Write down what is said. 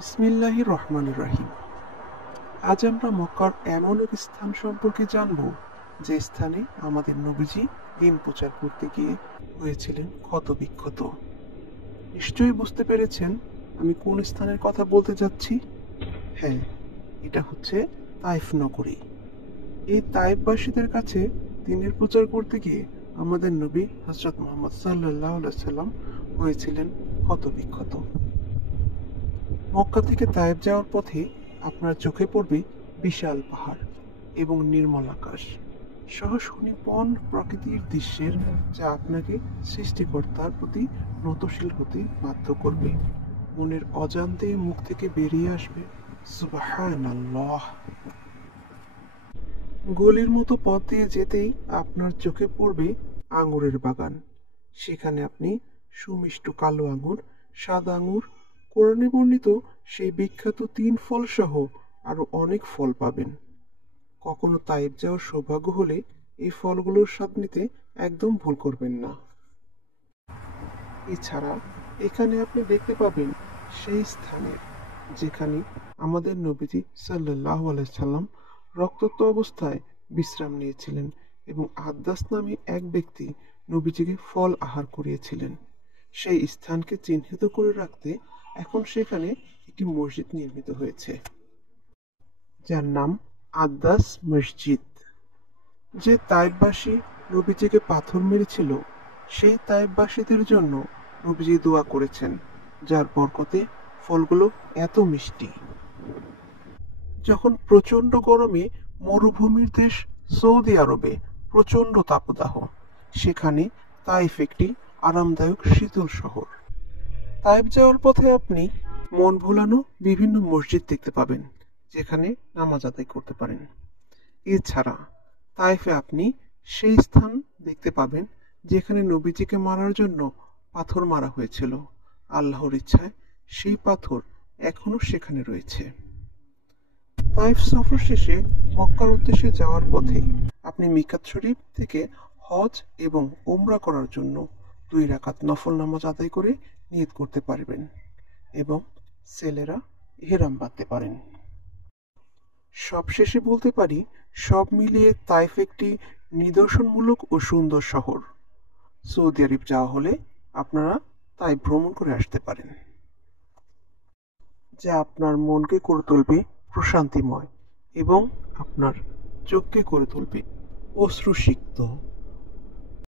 বিসমিল্লাহির রহমানির রহিম। আজ আমরা মক্কার এমন এক স্থান সম্পর্কে জানব যে স্থানে আমাদের নবীজি দিন প্রচার করতে গিয়ে হয়েছিলেন ক্ষতবিক্ষত। নিশ্চয়ই বুঝতে পেরেছেন আমি কোন স্থানের কথা বলতে যাচ্ছি। হ্যাঁ, এটা হচ্ছে তাইফ নগরী। এই তাইফবাসীদের কাছে দিনের প্রচার করতে গিয়ে আমাদের নবী হযরত মুহাম্মদ সাল্লাল্লাহু আলাইহি সাল্লাম হয়েছিলেন ক্ষতবিক্ষত। মক্কা থেকে তায়েব যাওয়ার পথে আপনার চোখে পড়বে বিশাল পাহাড় এবং নির্মল আকাশ সহ সুনিপুণ প্রকৃতির দৃশ্যের, যা আপনাকে সৃষ্টিকর্তার প্রতি নতশীল হতে বাধ্য করবে। মনের অজান্তে মুখ থেকে বেরিয়ে আসবে সুবহানাল্লাহ। গলির মতো পথ দিয়ে যেতেই আপনার চোখে পড়বে আঙুরের বাগান। সেখানে আপনি সুমিষ্ট কালো আঙুর, সাদা আঙুর, কোরআনে বর্ণিত সেই বিখ্যাত 3 ফল সহ আরো অনেক ফল পাবেন। কখনো তাইব যাওয়ার সৌভাগ্য হলে এই ফলগুলোর স্বাদ নিতে একদম ভুল করবেন না। এছাড়া এখানে আপনি দেখতে পাবেন সেই স্থানের যেখানে আমাদের নবীজি সাল্লাল্লাহু আলাইহি সাল্লাম রক্তাক্ত অবস্থায় বিশ্রাম নিয়েছিলেন এবং আদ্দাস নামে এক ব্যক্তি নবীজিকে ফল আহার করিয়েছিলেন। সেই স্থানকে চিহ্নিত করে রাখতে এখন সেখানে একটি মসজিদ নির্মিত হয়েছে, যার নাম আদ্দাস মসজিদ। যে তাইফবাসী নবীজিকে পাথর মেরেছিল, সেই তাইফবাসীদের জন্য নবীজি দোয়া করেছেন, যার বরকতে ফলগুলো এত মিষ্টি। যখন প্রচন্ড গরমে মরুভূমির দেশ সৌদি আরবে প্রচন্ড তাপদাহ, সেখানে তাইফ একটি আরামদায়ক শীতল শহর। তাইফ যাওয়ার পথে আপনি মন ভোলানো বিভিন্ন মসজিদ দেখতে পাবেন, যেখানে নামাজ আদায় করতে পারেন। এছাড়া তাইফে আপনি সেই স্থান দেখতে পাবেন যেখানে নবীজিকে মারার জন্য পাথর মারা হয়েছিল। আল্লাহর ইচ্ছায় সেই পাথর এখনো সেখানে রয়েছে। তাইফ সফর শেষে মক্কার উদ্দেশ্যে যাওয়ার পথে আপনি মিকাত শরীফ থেকে হজ এবং উমরা করার জন্য 2 রাকাত নফল নামাজ আদায় করে নিয়ত করতে পারবেন এবং ছেলেরা ইহরাম বাঁধতে পারেন। সবশেষে বলতে পারি, সব মিলিয়ে তাইফ একটি নিদর্শনমূলক ও সুন্দর শহর। সৌদি আরব যাওয়া হলে আপনারা তাইফ ভ্রমণ করে আসতে পারেন, যা আপনার মনকে করে তুলবে প্রশান্তিময় এবং আপনার চোখকে করে তুলবে অশ্রুসিক্ত।